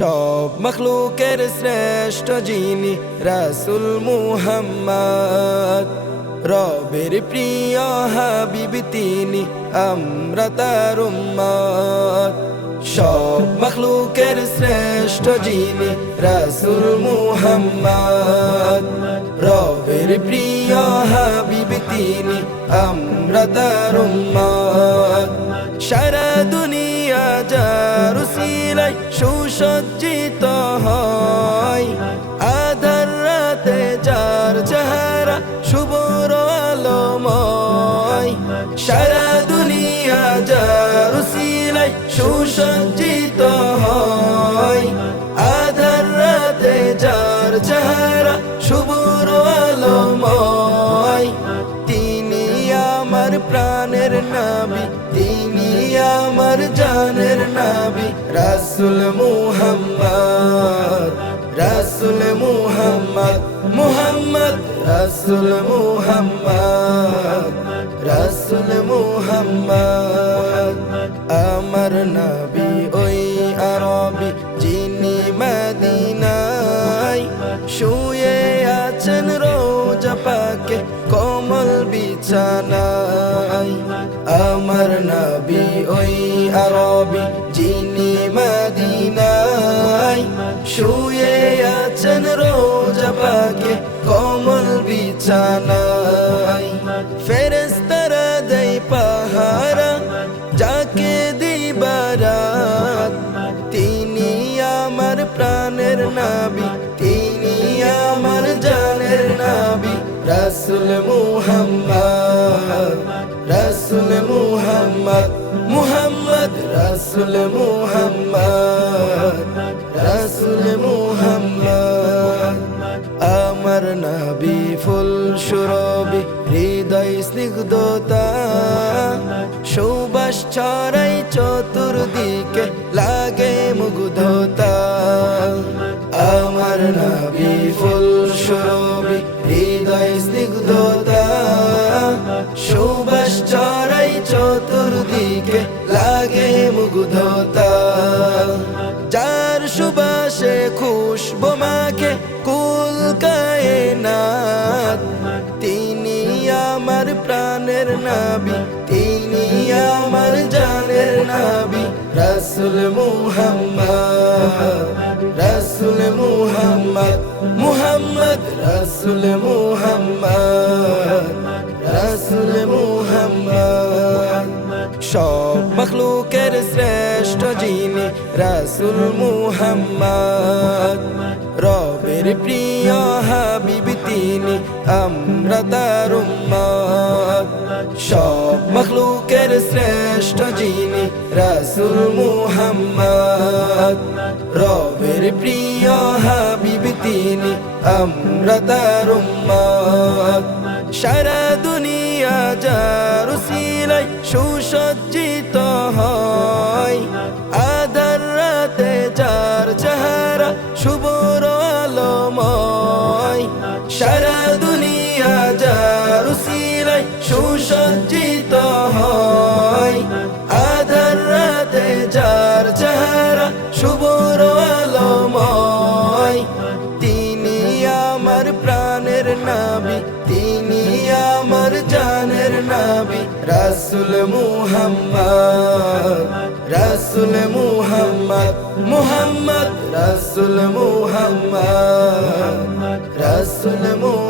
সব মখলুকের শ্রেষ্ঠ যিনি রাসূল মুহাম্মদ, রবের প্রিয় হাবিব তিনি, আমরা তার উম্মত। সব মখলুকের শ্রেষ্ঠ যিনি রাসূল মুহাম্মদ, রবের প্রিয় হাবিব তিনি, আমরা তার উম্মত। সারা দুনিয়া যার উসিলায় সুসজ্জিত হয়, আধার রাতে যার চেহারা শুভ্র আলোময়। সারা দুনিয়া যার উসিলায় সুসজ্জিত হয়, আধার রাতে যার চেহারা শুভ্র আলোময়। তিনি আমার প্রাণের নবী, তিনি আমার জানের নবী, রাসূল মুহাম্মদ, রাসূল মুহাম্মদ, মুহাম্মদ রাসূল মুহাম্মদ, রাসূল মুহাম্মদ। আমার নবী ওই আরবি যিনি মদিনায় শুয়ে আছেন রোজা পাকে কোমল বিছানায়। আমার নবী ওই আরবি যিনি মদিনায় শুয়ে আছেন রোজা পাকে কোমল বিছানায়। ফেরেশতারা দেয় পাহারা যাকে দিবারাত, তিনি আমার প্রাণের নবী, তিনি আমার জানের নবী, রাসূল মুহাম্মদ, রাসূল মুহাম্মদ, মুহাম্মদ রাসূল মুহাম্মদ, রাসূল মুহাম্মদ। আমার নবী ফুল সুরভি হৃদয় স্নিগ্ধতা, সুবাস ছড়াই চতুর্দিকে লাগে মুগ্ধতা। আমার নবী ফুল সুরভি হৃদয় স্নিগ্ধতা, সুবাস ছড়াই চতুর্দিকে লাগে মুগ্ধতা। যার সুবাসে খুশবু মাখে কুল কায়নাত, তিনি আমার প্রাণের নবী, তিনি আমার জানের নবী, রাসূল মুহাম্মদ, রাসূল মুহাম্মদ, মুহাম্মদ রাসূল মুহাম্মদ, রাসূল মুহাম্মদ। সব মখলুকের শ্রেষ্ঠ যিনি রাসূল মুহাম্মদ, রবের প্রিয় হাবিব তিনি, আমরা তার উম্মত। সব মখলুকের শ্রেষ্ঠ যিনি রাসূল মুহাম্মদ, রবের প্রিয় হাবিব তিনি, আমরা তার উম্মত। সারা দুনিয়া যার উসিলায় সুসজ্জিত হয়, আধার রাতে যার চেহারা শুভ্র আলোময়। সারা দুনিয়া যার উসিলায় সুসজ্জিত হয়, আধার রাতে যার চেহারা শুভ্র আলোময়। তিনি আমার প্রাণের নবী, তিনি আমার জানের নবী, রাসূল মুহাম্মদ, রাসূল মুহাম্মদ, মুহাম্মদ রাসূল মুহাম্মদ, রাসূল মুহাম্মদ।